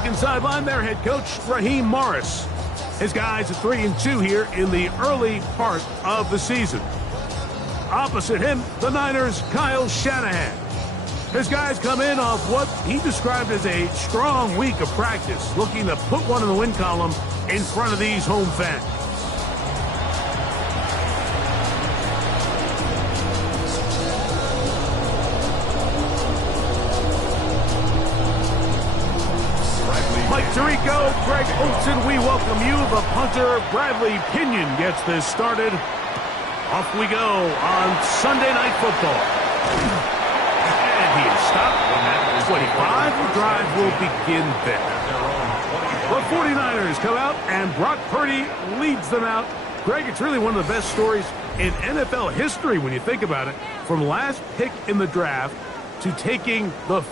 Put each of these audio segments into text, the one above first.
Falcons sideline, their head coach, Raheem Morris. His guys are 3-2 here in the early part of the season. Opposite him, the Niners' Kyle Shanahan. His guys come in off what he described as a strong week of practice, looking to put one in the win column in front of these home fans. Mike Tirico, Greg Olson, we welcome you. The punter, Bradley Pinion, gets this started. Off we go on Sunday Night Football. And he is stopped at 25. The drive will begin there. The 49ers come out, and Brock Purdy leads them out. Greg, it's really one of the best stories in NFL history when you think about it. From last pick in the draft to taking the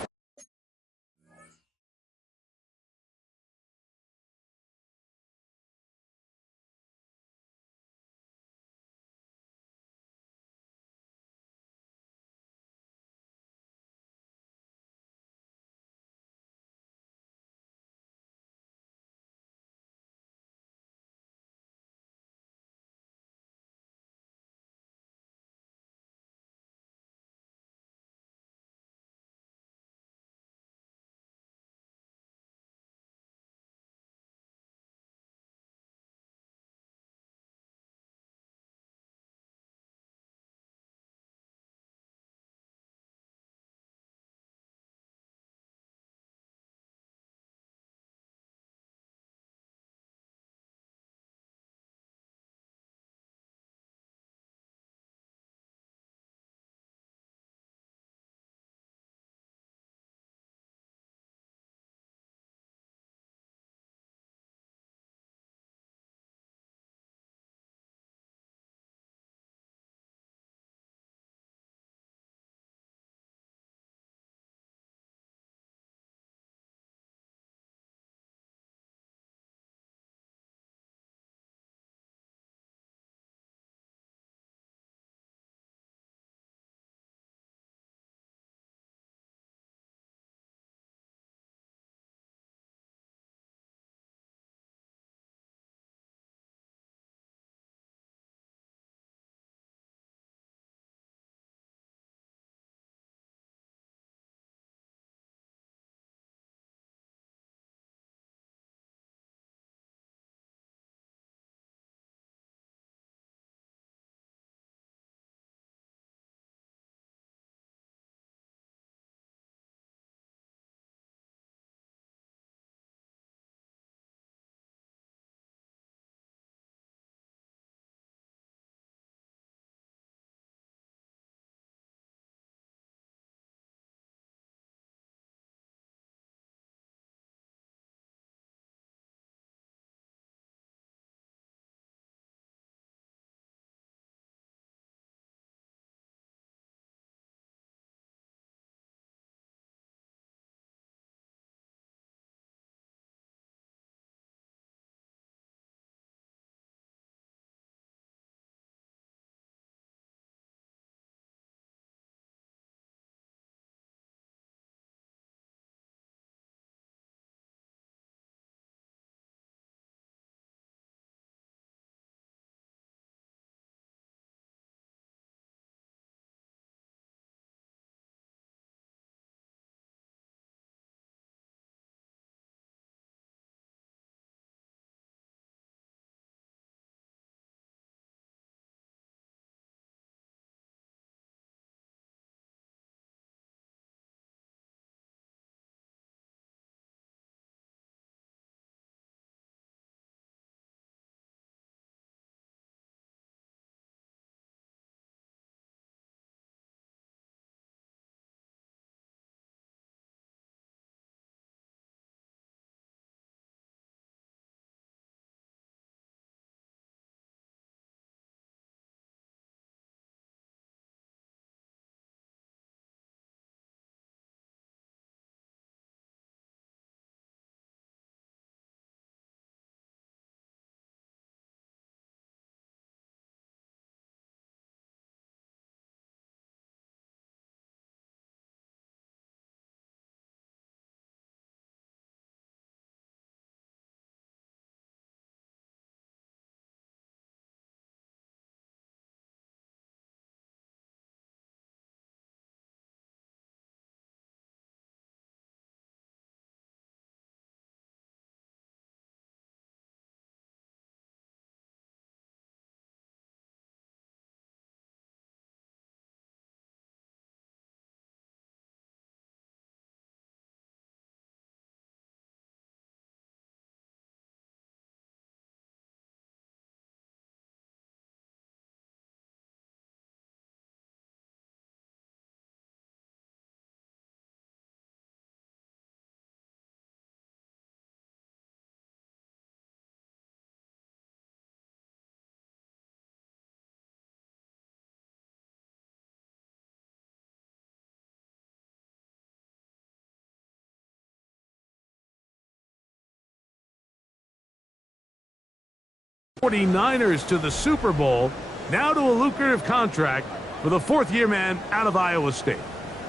49ers to the Super Bowl, now to a lucrative contract for the fourth-year man out of Iowa State.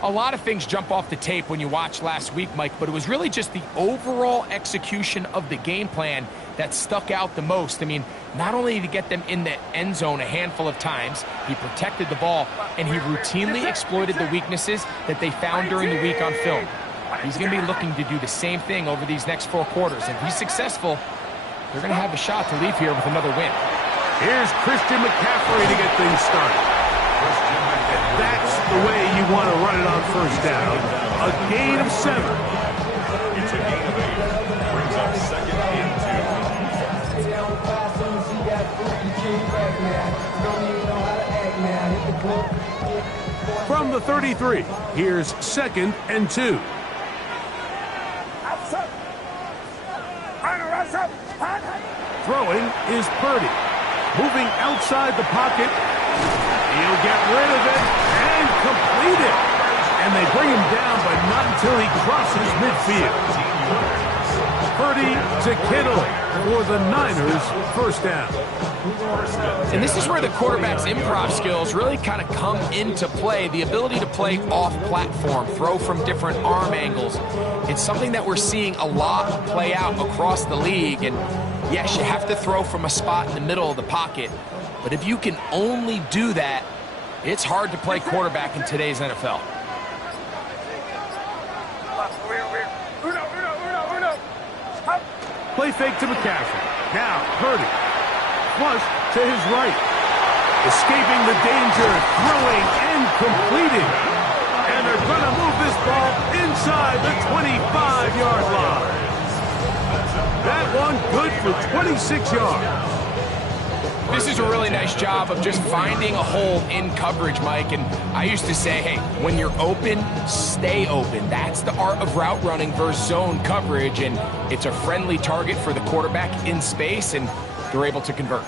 A lot of things jump off the tape when you watch last week, Mike, but it was really just the overall execution of the game plan that stuck out the most. I mean, not only did he get them in the end zone a handful of times, he protected the ball, and he routinely exploited the weaknesses that they found during the week on film. He's going to be looking to do the same thing over these next 4 quarters. If he's successful, they're going to have a shot to leave here with another win. Here's Christian McCaffrey to get things started. That's the way you want to run it on first down. A gain of 7. It's a gain of 8. Brings up second and 2. From the 33, here's second and 2. Throwing is Purdy. Moving outside the pocket. He'll get rid of it and complete it. And they bring him down, but not until he crosses midfield. Purdy to Kittle for the Niners, first down. And this is where the quarterback's improv skills really kind of come into play. The ability to play off-platform, throw from different arm angles. It's something that we're seeing a lot play out across the league. And yes, you have to throw from a spot in the middle of the pocket. But if you can only do that, it's hard to play quarterback in today's NFL. Play fake to McCaffrey. Now Purdy. Flush to his right. Escaping the danger, throwing and completing. And they're going to move this ball inside the 25-yard line. That one good for 26 yards. This is a really nice job of just finding a hole in coverage, Mike. And I used to say, hey, when you're open, stay open. That's the art of route running versus zone coverage. And it's a friendly target for the quarterback in space, and they're able to convert.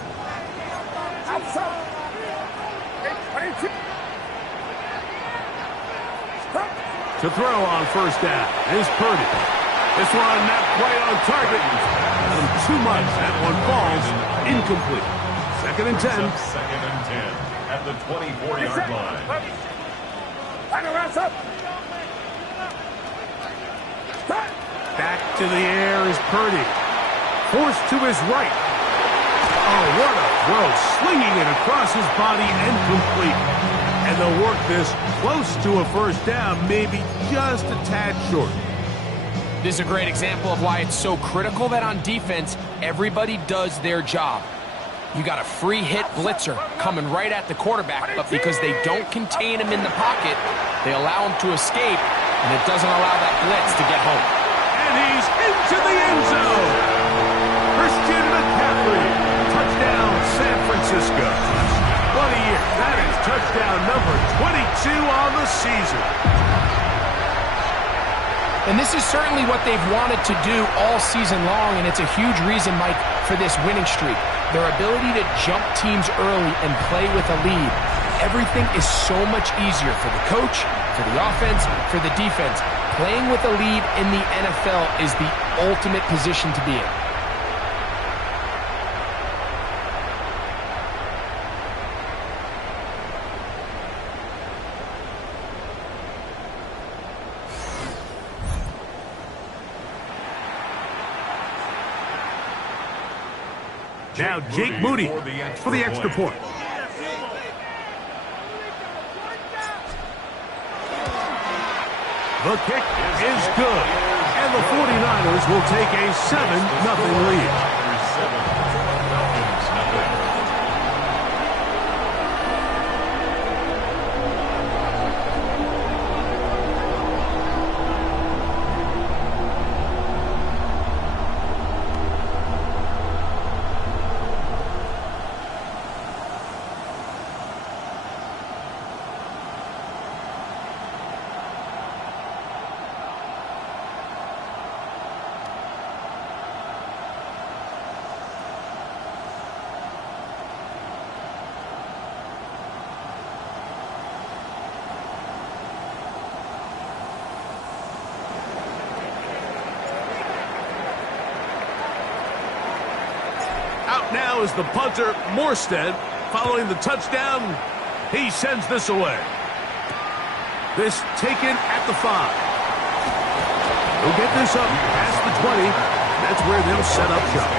To throw on first down is Purdy. This one not quite on target. Too much. That one falls incomplete. Second and 10. Second and 10 at the 24-yard line. Back to the air is Purdy. Forced to his right. Oh, what a throw. Slinging it across his body and complete. And they'll work this close to a first down, maybe just a tad short. This is a great example of why it's so critical that on defense, everybody does their job. You got a free hit blitzer coming right at the quarterback, but because they don't contain him in the pocket, they allow him to escape, and it doesn't allow that blitz to get home. And he's into the end zone. Christian McCaffrey. Touchdown, San Francisco. What a year. That is touchdown number 22 on the season. And this is certainly what they've wanted to do all season long, and it's a huge reason, Mike, for this winning streak. Their ability to jump teams early and play with a lead. Everything is so much easier for the coach, for the offense, for the defense. Playing with a lead in the NFL is the ultimate position to be in. Now Jake Moody for the extra point. The kick is good. And the 49ers will take a 7-0 lead. Out now is the punter, Morstead. Following the touchdown, he sends this away. This taken at the 5. He'll get this up past the 20. That's where they'll set up shop.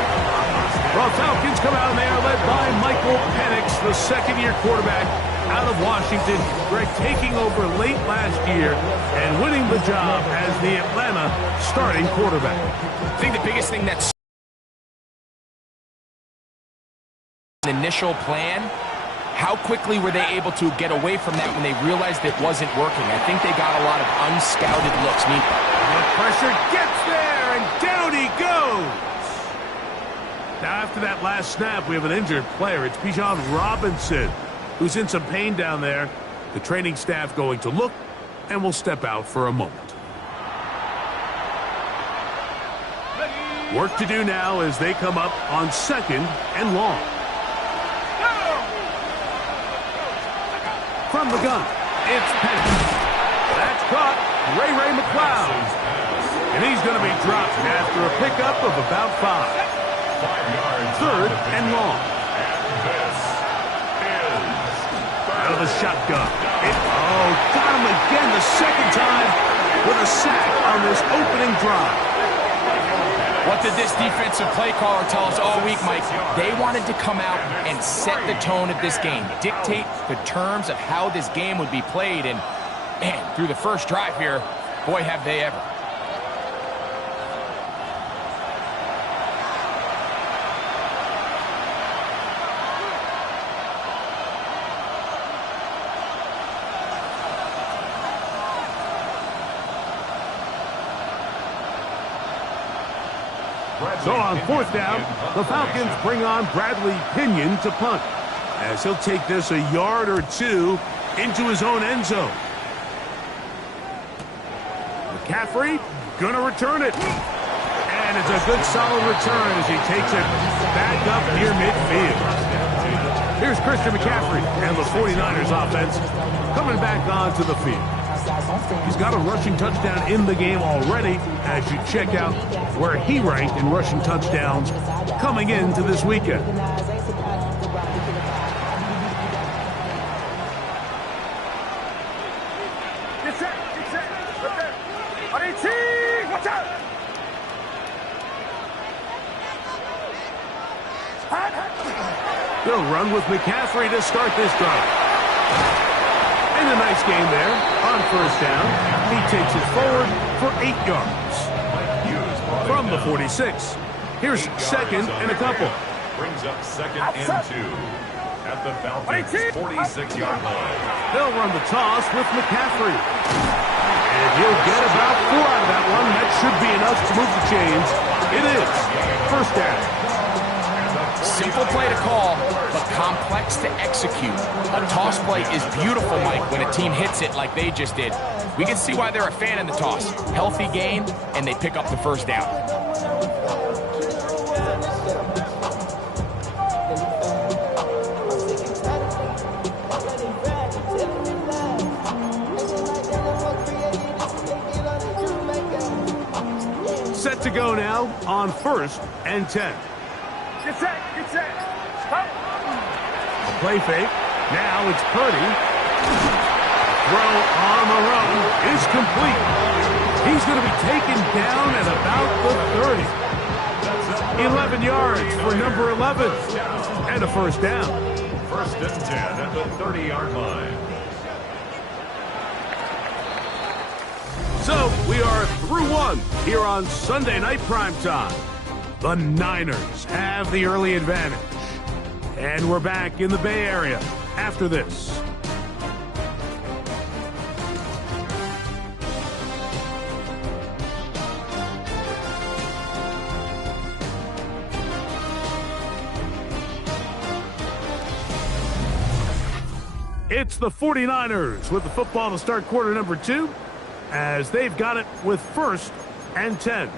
The Falcons come out there led by Michael Penix, the second-year quarterback out of Washington. Greg taking over late last year and winning the job as the Atlanta starting quarterback. I think the biggest thing that's the initial plan, how quickly were they able to get away from that when they realized it wasn't working? I think they got a lot of unscouted looks. The pressure gets there, and down he goes. Now, after that last snap, we have an injured player. It's Bijan Robinson, who's in some pain down there. The training staff going to look, and will step out for a moment. Work to do now as they come up on 2nd and long. From the gun, it's Penix. That's caught. Ray McLeod. And he's going to be dropped after a pickup of about 5. 3rd and long. Out of the shotgun. Got him again the second time with a sack on this opening drive. What did this defensive play caller tell us all week, Mike? They wanted to come out and set the tone of this game, dictate the terms of how this game would be played, and man, through the first drive here, boy, have they ever. So on 4th down, the Falcons bring on Bradley Pinion to punt, as he'll take this a yard or 2 into his own end zone. McCaffrey gonna return it. And it's a good solid return as he takes it back up near midfield. Here's Christian McCaffrey and the 49ers offense coming back onto the field. He's got a rushing touchdown in the game already as you check out where he ranked in rushing touchdowns coming into this weekend. They'll run with McCaffrey to start this drive. And a nice game there on 1st down. He takes it forward for 8 yards. From the 46. Here's 2nd and a couple. Brings up 2nd and 2 at the Falcons' 46-yard line. They'll run the toss with McCaffrey. And he'll get about 4 out of that one. That should be enough to move the chains. It is 1st down. Simple play to call, but complex to execute. A toss play is beautiful, Mike, when a team hits it like they just did. We can see why they're a fan in the toss. Healthy game, and they pick up the 1st down. Set to go now on 1st and 10. Get set. A play fake. Now it's Purdy. Throw on the run is complete. He's going to be taken down at about the 30. 11 yards for number 11. And a 1st down. 1st and 10 at the 30-yard line. So we are through 1 here on Sunday Night Primetime. The Niners have the early advantage. And we're back in the Bay Area after this. It's the 49ers with the football to start quarter number 2, as they've got it with 1st and 10.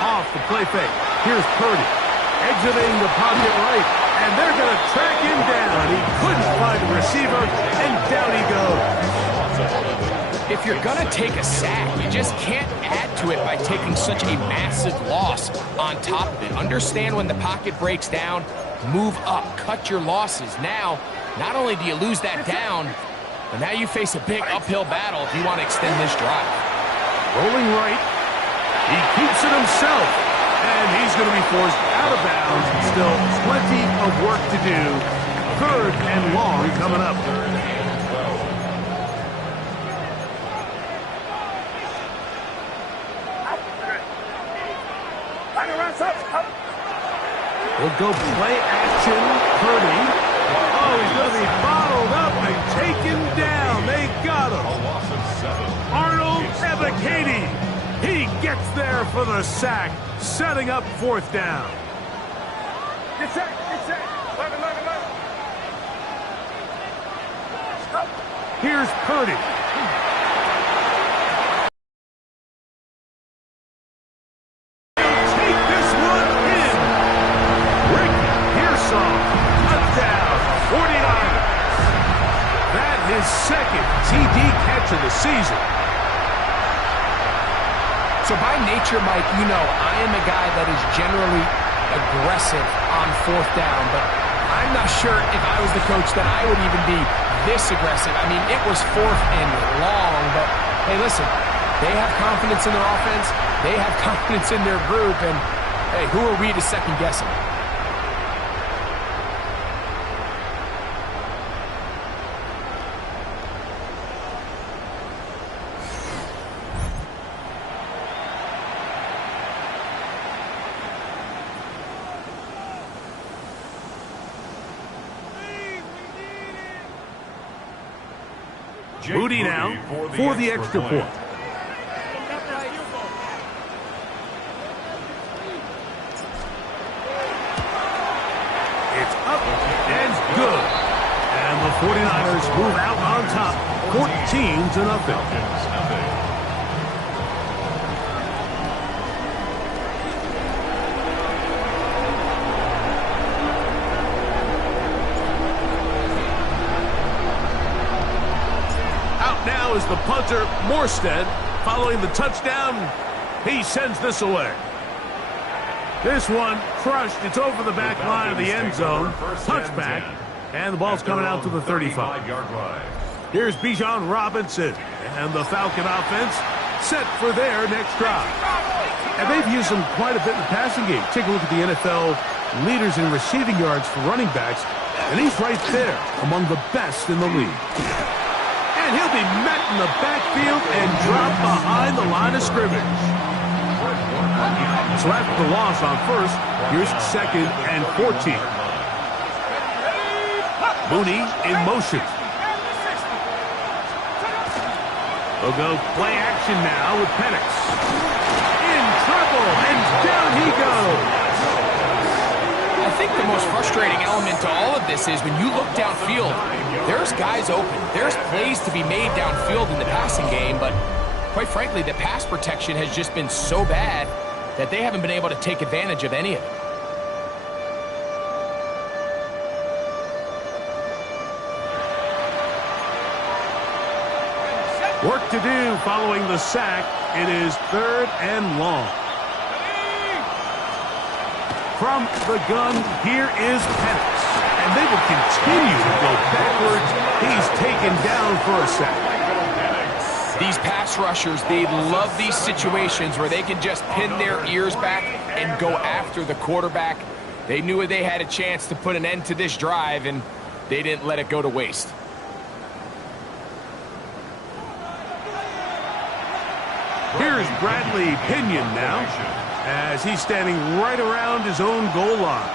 Off the play fake. Here's Purdy. Exiting the pocket right. And they're going to track him down. He couldn't find the receiver, and down he goes. If you're going to take a sack, you just can't add to it by taking such a massive loss on top of it. Understand when the pocket breaks down, move up, cut your losses. Now, not only do you lose that down, but now you face a big uphill battle if you want to extend this drive. Rolling right. He keeps it himself. And he's going to be forced out of bounds. Still plenty of work to do. 3rd and long coming up. We'll go play action. Purdy. Oh, he's going to be bottled up and taken down. They got him. Arnold Ebiketie. He gets there for the sack, setting up 4th down. Get set. Here's Purdy. Take this one in. Ricky Pearsall, touchdown, 49ers. That is 2nd TD catch of the season. So by nature, Mike, you know I am a guy that is generally aggressive on 4th down, but I'm not sure if I was the coach that I would even be this aggressive. I mean, it was 4th and long, but hey, listen, they have confidence in their offense, they have confidence in their group, and hey, who are we to second guess them? Moody now for the extra point. It's up and good. And the 49ers move out on top, 14-0. Now is the punter, Morstead. Following the touchdown, he sends this away. This one crushed. It's over the back line of the end zone. Touchback, and the ball's coming out to the 35. Here's Bijan Robinson, and the Falcon offense set for their next drive. And they've used him quite a bit in the passing game. Take a look at the NFL leaders in receiving yards for running backs, and he's right there among the best in the league. And he'll be met in the backfield and dropped behind the line of scrimmage. So after the loss on 1st, here's 2nd and 14. Mooney in motion. They'll go play action now with Penix. In trouble, and down he goes. I think the most frustrating element to all of this is when you look downfield, there's guys open. There's plays to be made downfield in the passing game, but quite frankly, the pass protection has just been so bad that they haven't been able to take advantage of any of it. Work to do following the sack. It is 3rd and long. From the gun, here is Penix. And they will continue to go backwards. He's taken down for a sack. These pass rushers, they love these situations where they can just pin their ears back and go after the quarterback. They knew they had a chance to put an end to this drive, and they didn't let it go to waste. Here's Bradley Pinion now, as he's standing right around his own goal line.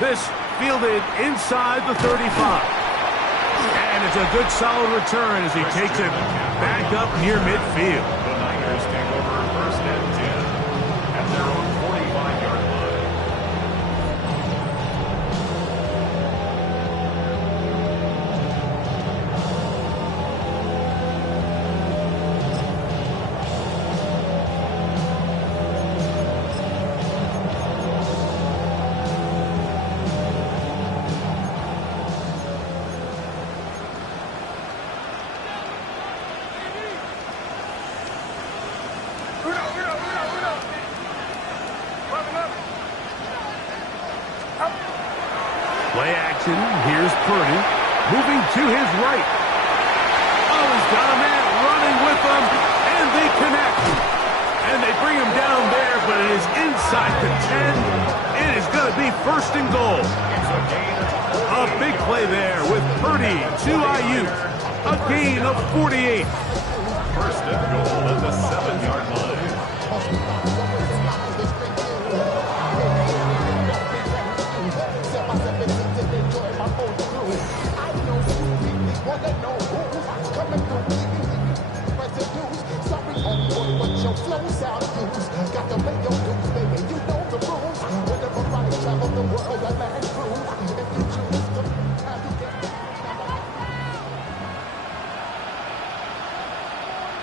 This fielded inside the 35. And it's a good solid return as he takes it back up near midfield. The Niners take over 1st and 10 at their own 45-yard line. action. Here's Purdy. Moving to his right. Oh, he's got a man running with him. And they connect. And they bring him down there, but it is inside the 10. It is going to be first and goal. A big play there with Purdy to Ayuk. A gain of 48. First and goal at the 7-yard line.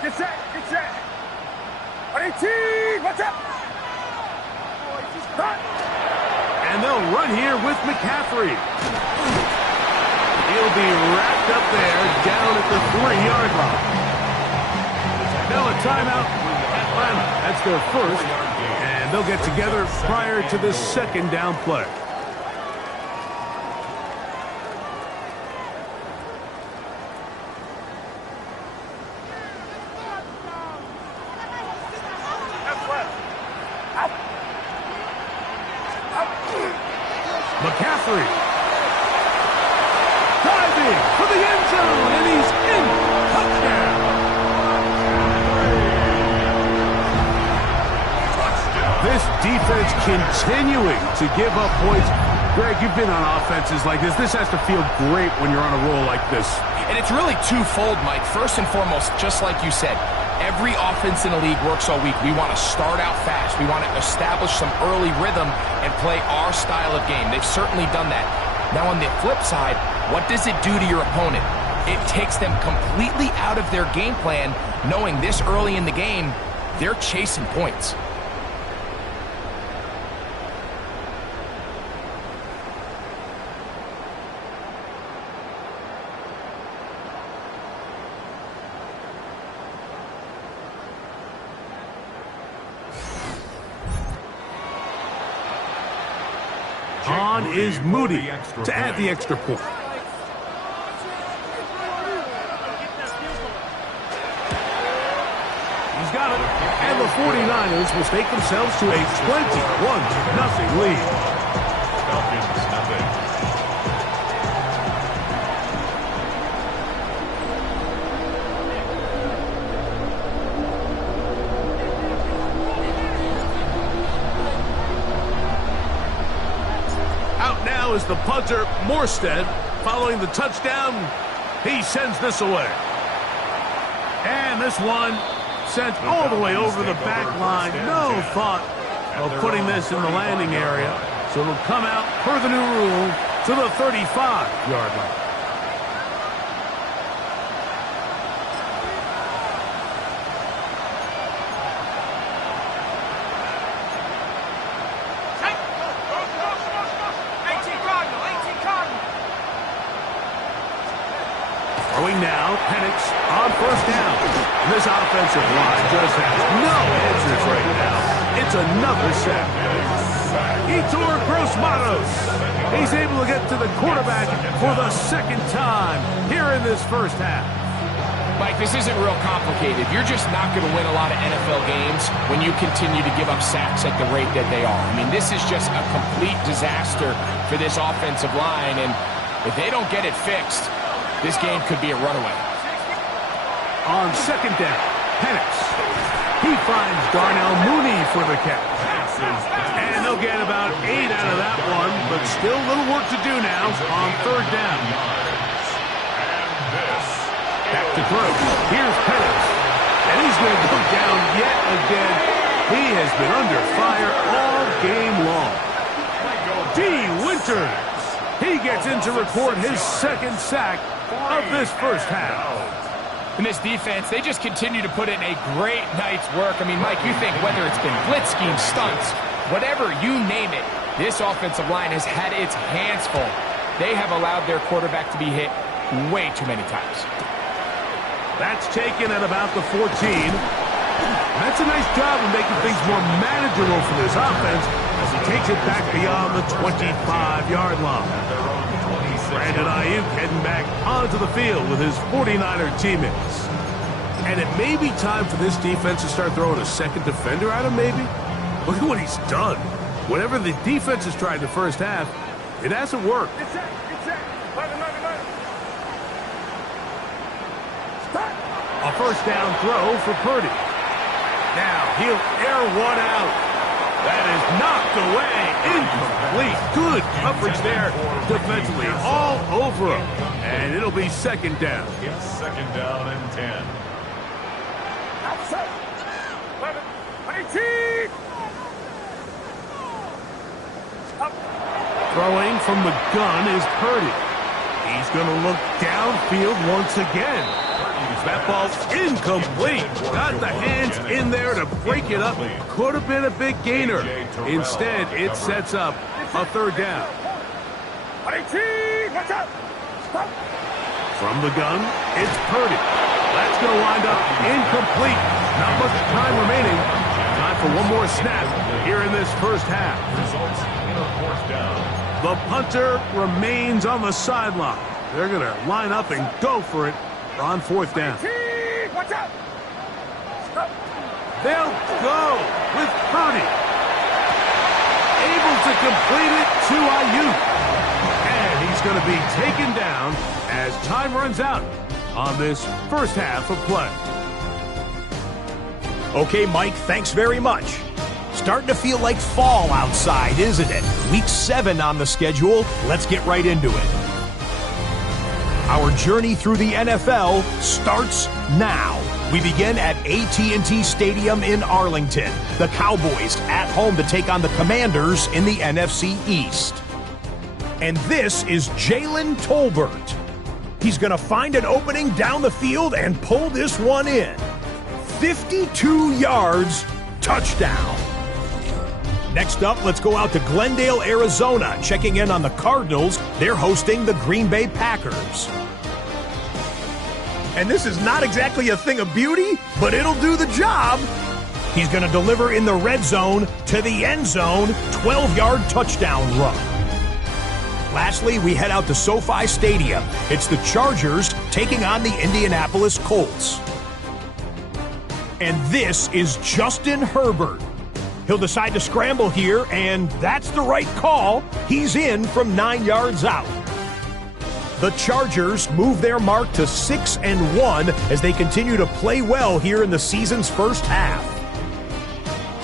Get set, get set. 18, what's up? Run. And they'll run here with McCaffrey. He'll be wrapped up there down at the 3-yard line. Now a timeout, Atlanta. That's their first. And they'll get together prior to the second down play. McCaffrey diving for the end zone, and he's in. Touchdown. This defense continuing to give up points. Greg, you've been on offenses like this. This has to feel great when you're on a roll like this. And it's really twofold, Mike. First and foremost, just like you said, every offense in the league works all week. We want to start out fast. We want to establish some early rhythm and play our style of game. They've certainly done that. Now on the flip side, what does it do to your opponent? It takes them completely out of their game plan, knowing this early in the game, they're chasing points. On is Moody to add the extra point. He's got it. And the 49ers will take themselves to a 21-0 lead. Falcons, nothing. Out now is the punter, Morstead. Following the touchdown, he sends this away. And this one sent all the way over the back line. No thought of putting this in the landing area. So it'll come out, per the new rule, to the 35-yard line. Throwing now, Penix on first down. And this offensive line just has no answers right now. It's another sack. Etor Gross-Matos. He's able to get to the quarterback for the second time here in this first half. Mike, this isn't real complicated. You're just not going to win a lot of NFL games when you continue to give up sacks at the rate that they are. I mean, this is just a complete disaster for this offensive line, and if they don't get it fixed, this game could be a runaway. On second down, Penix. He finds Darnell Mooney for the catch. And they'll get about 8 out of that one, but still a little work to do now on third down. Back to throw. Here's Penix. And he's going to go down yet again. He has been under fire all game long. D. Winters. He gets in to record his second sack of this first half. In this defense, they just continue to put in a great night's work. I mean, Mike, you think whether it's been blitz schemes, stunts, whatever you name it, this offensive line has had its hands full. They have allowed their quarterback to be hit way too many times. That's taken at about the 14. That's a nice job of making things more manageable for this offense as he takes it back beyond the 25-yard line. Brandon Ayuk heading back onto the field with his 49er teammates. And it may be time for this defense to start throwing a second defender at him, maybe? Look at what he's done. Whatever the defense has tried the first half, it hasn't worked. A first down throw for Purdy. Now he'll air one out. That is knocked away. Incomplete. Good coverage there defensively. All over him. And it'll be second down. It's second down and 10. Outside. 18. Throwing from the gun is Purdy. He's going to look downfield once again. That ball's incomplete. Got the hands in there to break it up. Could have been a big gainer. Instead, it sets up a third down. 18. Watch out. Stop. From the gun, it's Purdy. That's going to wind up incomplete. Not much time remaining. Time for one more snap here in this first half. Results in a fourth down. The punter remains on the sideline. They're going to line up and go for it on fourth down. Watch out. Stop. They'll go with Purdy. Able to complete it to Ayuk. And he's going to be taken down as time runs out on this first half of play. Okay, Mike, thanks very much. Starting to feel like fall outside, isn't it? Week 7 on the schedule. Let's get right into it. Our journey through the NFL starts now. We begin at AT&T Stadium in Arlington. The Cowboys at home to take on the Commanders in the NFC East. And this is Jalen Tolbert. He's going to find an opening down the field and pull this one in. 52 yards, touchdown. Next up, let's go out to Glendale, Arizona, checking in on the Cardinals. They're hosting the Green Bay Packers. And this is not exactly a thing of beauty, but it'll do the job. He's going to deliver in the red zone to the end zone, 12-yard touchdown run. Lastly, we head out to SoFi Stadium. It's the Chargers taking on the Indianapolis Colts. And this is Justin Herbert. He'll decide to scramble here, and that's the right call. He's in from 9 yards out. The Chargers move their mark to 6-1 as they continue to play well here in the season's first half.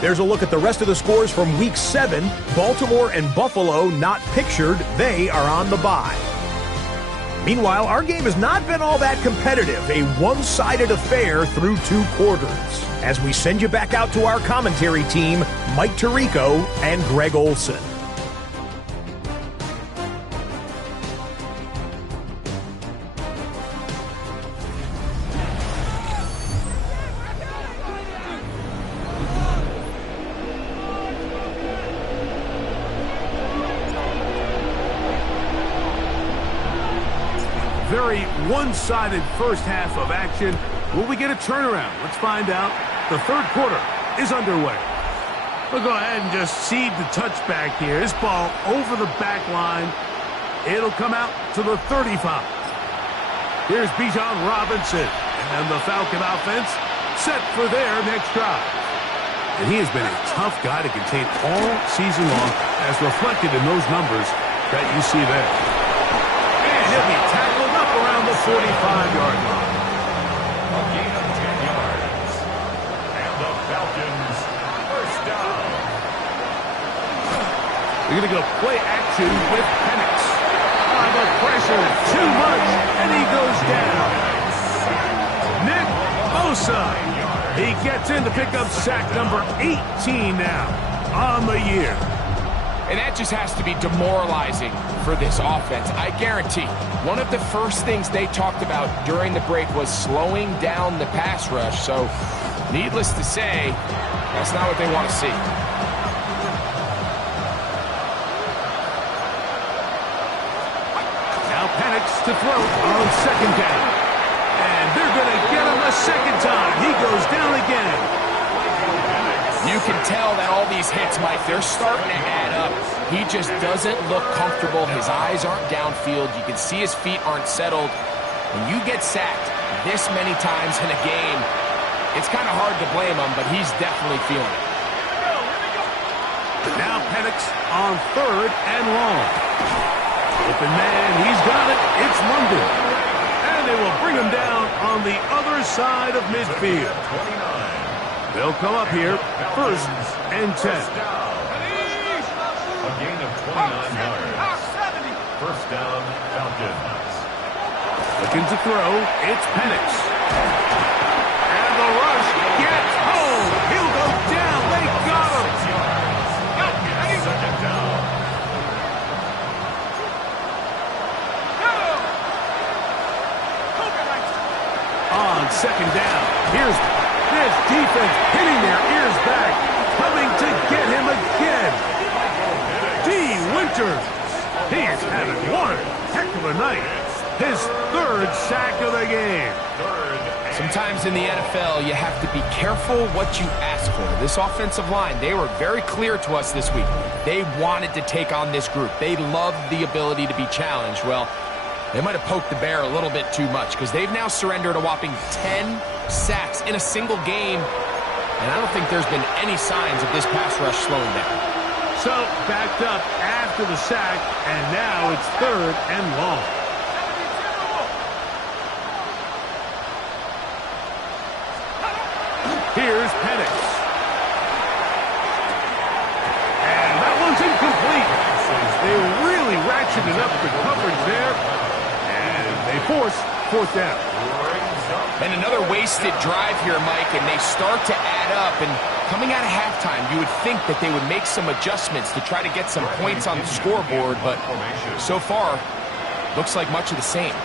There's a look at the rest of the scores from Week 7. Baltimore and Buffalo not pictured. They are on the bye. Meanwhile, our game has not been all that competitive, a one-sided affair through 2 quarters. As we send you back out to our commentary team, Mike Tirico and Greg Olson. Very one-sided first half of action. Will we get a turnaround? Let's find out. The third quarter is underway. We'll go ahead and just seed the touchback here. This ball over the back line. It'll come out to the 35. Here's Bijan Robinson. And the Falcon offense set for their next drive. And he has been a tough guy to contain all season long, as reflected in those numbers that you see there. And he'll be tackled up around the 45-yard line. A gain of 10 yards. And the Falcons first down. We're going to go play action with Penix. The pressure too much, and he goes down. Nick Bosa. He gets in to pick up sack number 18 now on the year. And that just has to be demoralizing for this offense. I guarantee one of the first things they talked about during the break was slowing down the pass rush. So, needless to say, that's not what they want to see. Now Penix to throw on second down. And they're going to get him a second time. He goes down again. You can tell that all these hits, Mike, they're starting to add up. He just doesn't look comfortable. His eyes aren't downfield. You can see his feet aren't settled. When you get sacked this many times in a game, it's kind of hard to blame him, but he's definitely feeling it. Now Penix on 3rd and long. Open man, he's got it. It's London. And they will bring him down on the other side of midfield. They'll come up here, 1st and 10. A gain of 29 yards. First down, Falcons. Looking to throw, it's Penix. And the rush gets home. He'll go down. They got him. Second down. On 2nd down, here's this defense hitting their ears back, coming to get him again. D. Winters, he is having one heck of a night. His 3rd sack of the game. Sometimes in the NFL, you have to be careful what you ask for. This offensive line, they were very clear to us this week. They wanted to take on this group. They loved the ability to be challenged. Well, they might have poked the bear a little bit too much because they've now surrendered a whopping 10 sacks in a single game. And I don't think there's been any signs of this pass rush slowing down. So, backed up after the sack, and now it's 3rd and long. Here's Penix. And that one's incomplete. They really ratcheted up the coverage there. And they force 4th down. And another wasted drive here, Mike, and they start to add up. And coming out of halftime, you would think that they would make some adjustments to try to get some points on the scoreboard, but so far, looks like much of the same.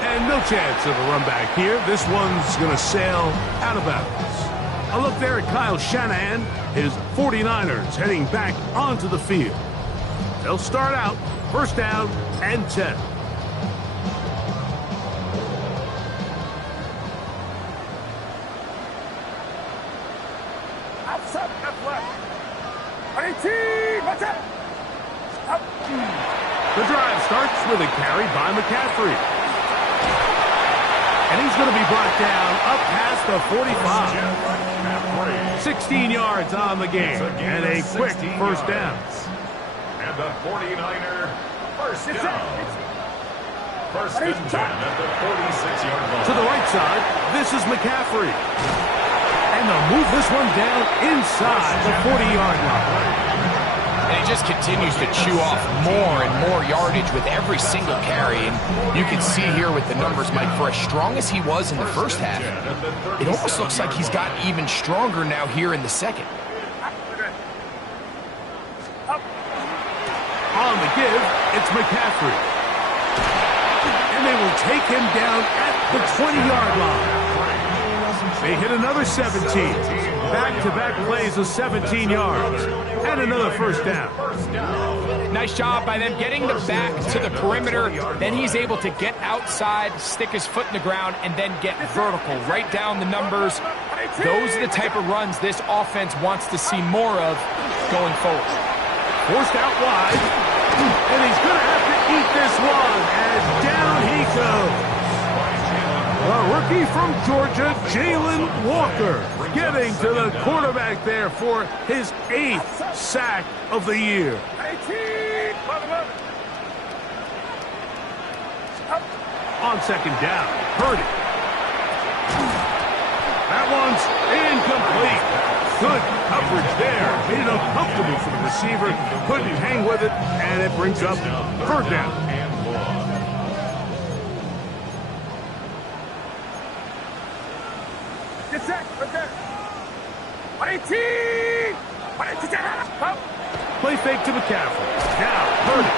And no chance of a run back here. This one's going to sail out of bounds. A look there at Kyle Shanahan, his 49ers heading back onto the field. They'll start out 1st down and 10. Outside, left, left. 18, watch out. Up. The drive starts with a carry by McCaffrey. And he's going to be brought down up past the 45. 16 yards on the game. And a quick 1st down. And the 49er first down. First and 10 at the 46-yard line. To the right side, this is McCaffrey. And they'll move this one down inside the 40-yard line. And he just continues to chew off more and more yardage with every single carry. And you can see here with the numbers, Mike, for as strong as he was in the first half, it almost looks like he's gotten even stronger now here in the second. On the give, it's McCaffrey. And they will take him down at the 20-yard line. They hit another 17. Back-to-back plays of 17 yards. And another 1st down. Nice job by them getting the back to the perimeter. Then he's able to get outside, stick his foot in the ground, and then get vertical. Right down the numbers. Those are the type of runs this offense wants to see more of going forward. Forced out wide. And he's going to have to eat this one. And down he goes. A rookie from Georgia, Jalen Walker, getting to the quarterback there for his 8th sack of the year. 18, On 2nd down, Purdy. That one's incomplete. Good coverage there. Made it uncomfortable for the receiver. Couldn't hang with it, and it brings up 3rd down. get set, right there. 18, Play fake to McCaffrey. Now, Purdy.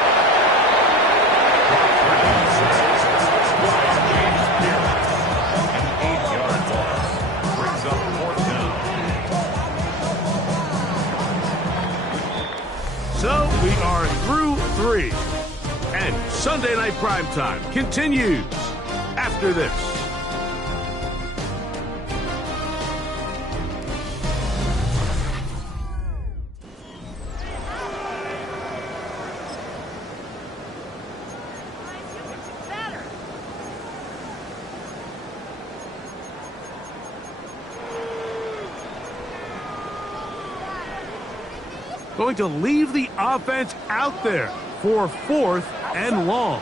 So we are through 3. And Sunday Night Primetime continues after this. Going to leave the offense out there for 4th and long.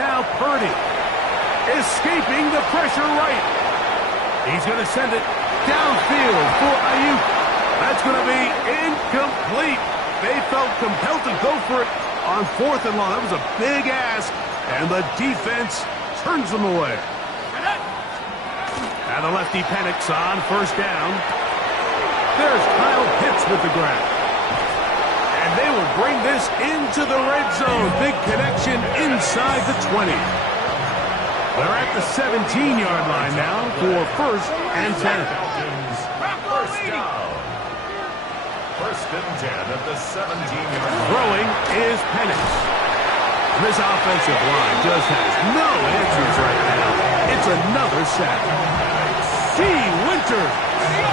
Now Purdy escaping the pressure right. He's going to send it downfield for Ayuk. That's going to be incomplete. They felt compelled to go for it on 4th and long. That was a big ask, and the defense turns them away. And the lefty panics on 1st down. There's Kyle Pitts with the grab. And they will bring this into the red zone. Big connection inside the 20. They're at the 17-yard line now for 1st and 10. First down. 1st and 10 at the 17-yard line. Throwing is Penix. This offensive line just has no answers right now. It's another sack. Winter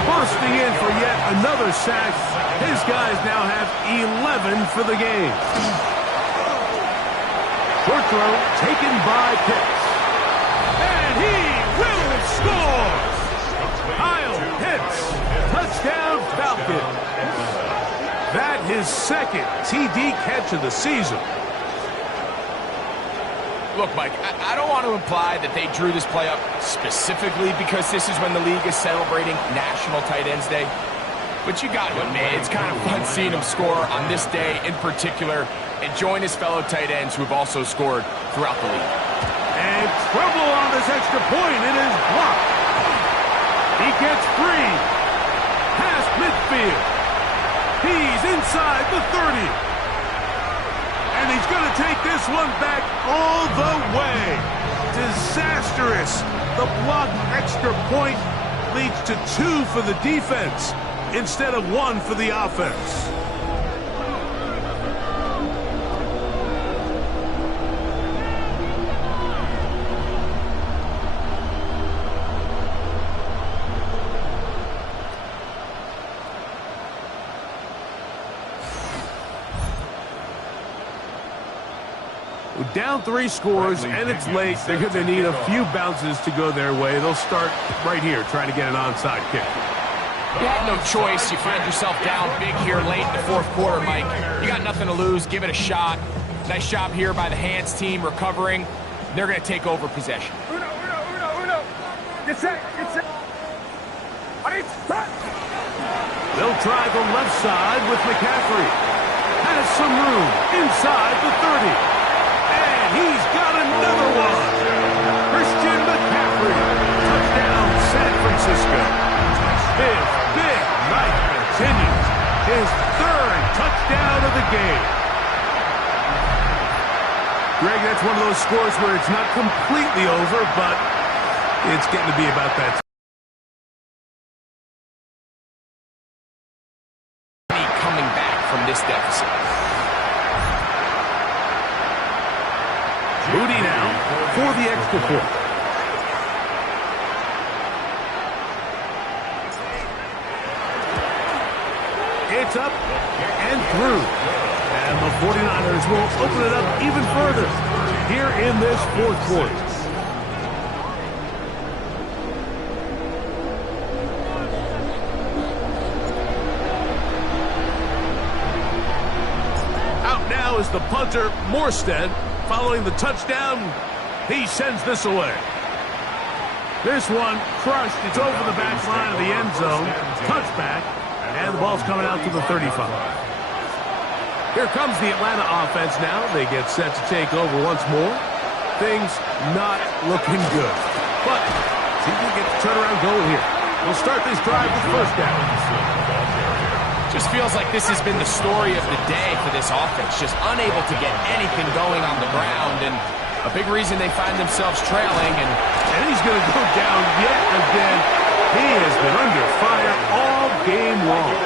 bursting in for yet another sack. His guys now have 11 for the game. Short throw taken by Pitts. And he will score! Kyle Pitts, touchdown Falcons. That his 2nd TD catch of the season. Look, Mike, I don't want to imply that they drew this play up specifically because this is when the league is celebrating National Tight Ends Day. But you got to admit, it's kind of fun seeing him score on this day in particular and join his fellow tight ends who have also scored throughout the league. And trouble on this extra point. It is blocked. He gets free. Past midfield. He's inside the 30. And he's going to take this one back all the way. Disastrous. The blocked extra point leads to 2 for the defense instead of 1 for the offense. Down 3 scores, and it's late. They're going to need a few bounces to go their way. They'll start right here, trying to get an onside kick. You had no choice. You find yourself down big here late in the 4th quarter, Mike. You got nothing to lose. Give it a shot. Nice job here by the hands team recovering. They're going to take over possession. Uno. Get set. They'll try the left side with McCaffrey. Has some room inside the 30. He's got another one. Christian McCaffrey. Touchdown, San Francisco. His big night continues. His 3rd touchdown of the game. Greg, that's one of those scores where it's not completely over, but it's getting to be about that. Coming back from this deficit. Moody now for the extra point. It's up and through. And the 49ers will open it up even further here in this 4th quarter. Out now is the punter, Morstead. Following the touchdown, he sends this away. This one crushed. It's over the back line of the end zone. Touchback, and the ball's coming out to the 35. Here comes the Atlanta offense now. They get set to take over once more. Things not looking good. But see if we get the turnaround going here. We'll start this drive with 1st down. Just feels like this has been the story of the day for this offense. Just unable to get anything going on the ground, and a big reason they find themselves trailing. And he's going to go down yet again. He has been under fire all game long.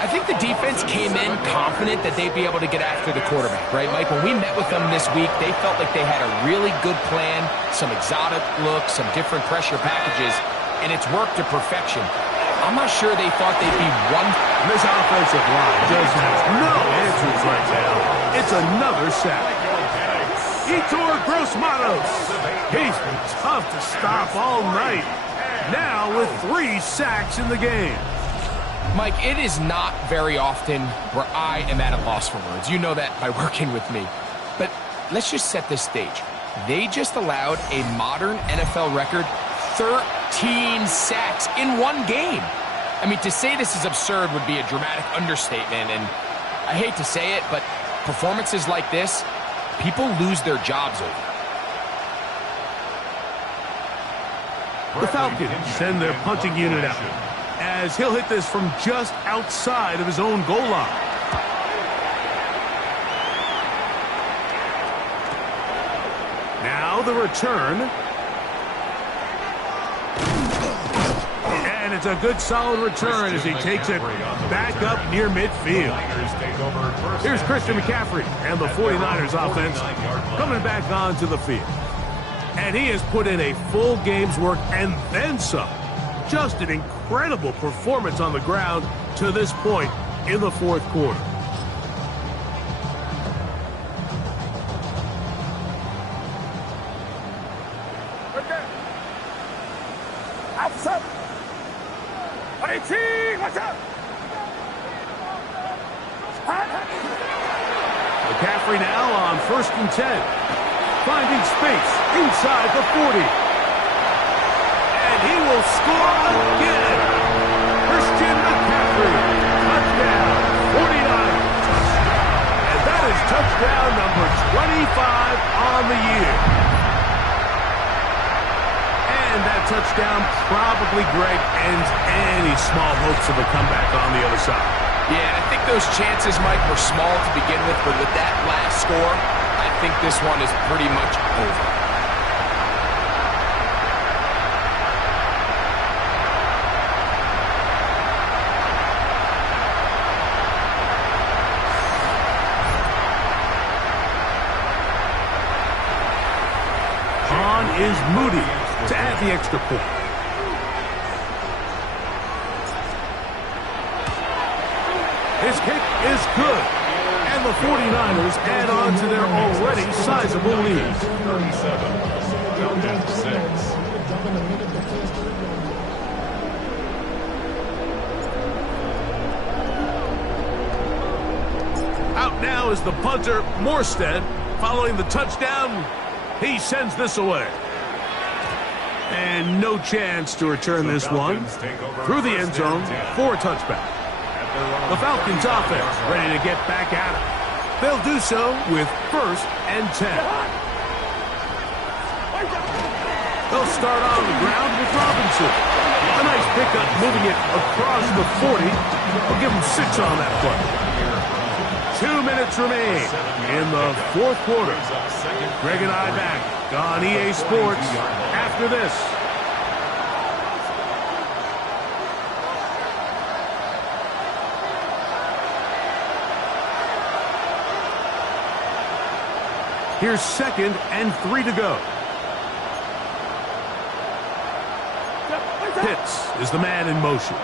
I think the defense came in confident that they'd be able to get after the quarterback, right, Mike? When we met with them this week, they felt like they had a really good plan, some exotic looks, some different pressure packages, and it's worked to perfection. I'm not sure they thought they'd be one. This offensive line just has no answers right now. It's another sack. Yetur Gross-Matos. He's been tough to stop all night. Now with 3 sacks in the game. Mike, it is not very often where I am at a loss for words. You know that by working with me. But let's just set this stage. They just allowed a modern NFL record 13 sacks in one game. I mean, to say this is absurd would be a dramatic understatement, and I hate to say it, but performances like this, people lose their jobs over. The Falcons send their punting unit out, as he'll hit this from just outside of his own goal line. Now the return. And it's a good solid return as he takes it back up near midfield. Here's Christian McCaffrey and the 49ers offense coming back onto the field. And he has put in a full game's work and then some. Just an incredible performance on the ground to this point in the fourth quarter. McCaffrey now on 1st and 10. Finding space inside the 40. And he will score again. Christian McCaffrey. Touchdown. 49. And that is touchdown number 25 on the year. And that touchdown probably, Greg, ends any small hopes of a comeback on the other side. Yeah, and I think those chances, Mike, were small to begin with, but with that last score, I think this one is pretty much over. On is Moody to add the extra point. His kick is good. And the 49ers add on to their already sizable lead. 37, Falcons 6. Out now is the punter, Morstead. Following the touchdown, he sends this away. And no chance to return this one through the end zone for a touchback. The Falcons offense ready to get back at it. They'll do so with 1st and 10. They'll start on the ground with Robinson. A nice pickup moving it across the 40. We'll give him 6 on that play. 2 minutes remain in the fourth quarter. Greg and I back on EA Sports after this. Here's 2nd and 3 to go. Pitts is the man in motion.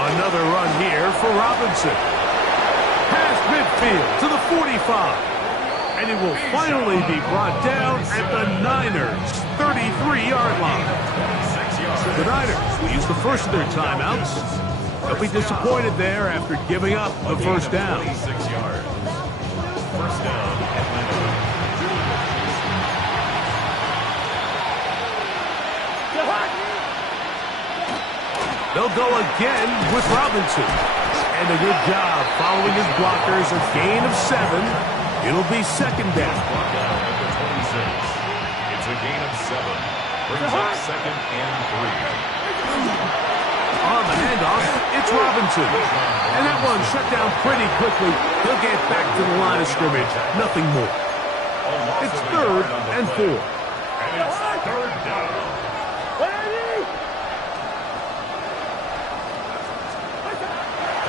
Another run here for Robinson. Past midfield to the 45. And it will finally be brought down at the Niners' 33-yard line. The Niners will use the first of their timeouts. They'll be disappointed there after giving up the first down. 6 yards. First down. They'll go again with Robinson. And a good job following his blockers. A gain of 7. It'll be 2nd down. It's a gain of 7. Brings up 2nd and 3. On the handoff, it's Robinson. And that one shut down pretty quickly. He'll get back to the line of scrimmage. Nothing more. It's 3rd and 4. And it's 3rd down.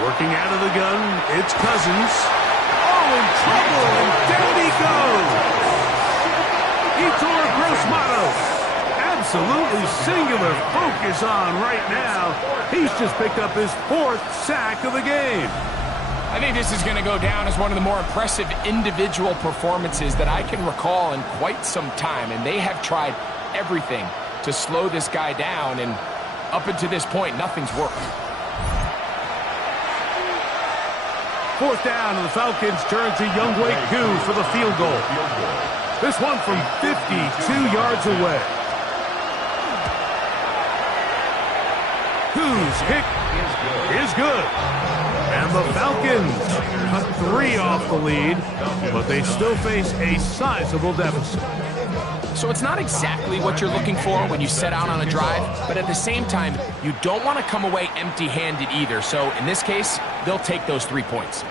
Working out of the gun, it's Cousins. Oh, in trouble, and down he goes. Ettore Gross-Matos. Absolutely singular focus on right now. He's just picked up his 4th sack of the game. I think this is going to go down as one of the more impressive individual performances that I can recall in quite some time, and they have tried everything to slow this guy down, and up until this point, nothing's worked. Fourth down, and the Falcons turn to Younghoe Koo for the field goal. This one from 52 yards away. Koo's kick is good. And the Falcons cut 3 off the lead, but they still face a sizable deficit. So it's not exactly what you're looking for when you set out on a drive, but at the same time, you don't want to come away empty-handed either. So in this case, they'll take those 3 points.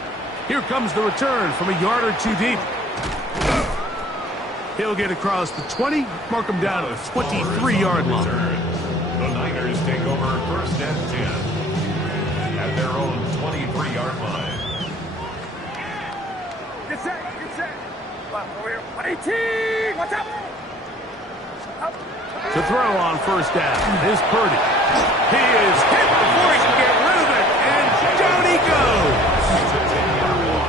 Here comes the return from a yard or two deep. He'll get across the 20, mark him down at the 23-yard line. The Niners take over first and 10 at their own 23-yard line. Get set, get set. Over here. 118. What's up? Up. To throw on first down is Purdy. He is hit before he can get rid of it, and down he goes.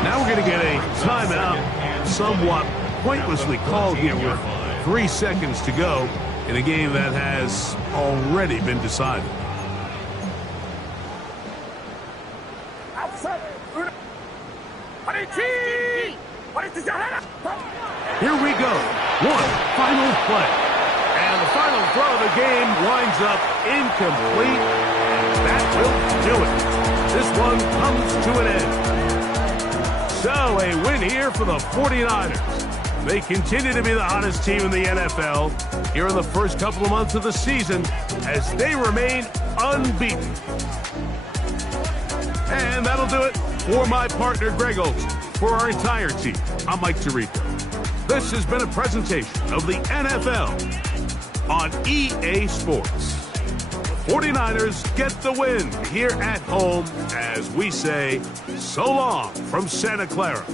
Now we're going to get a timeout, somewhat pointlessly called here with 3 seconds to go in a game that has already been decided. Outside. 118. Here we go. One final play. And the final throw of the game winds up incomplete. And that will do it. This one comes to an end. So a win here for the 49ers. They continue to be the hottest team in the NFL here in the first couple of months of the season as they remain unbeaten. And that'll do it for my partner, Greg Olson. For our entire team, I'm Mike Tirico. This has been a presentation of the NFL on EA Sports. 49ers get the win here at home as we say so long from Santa Clara.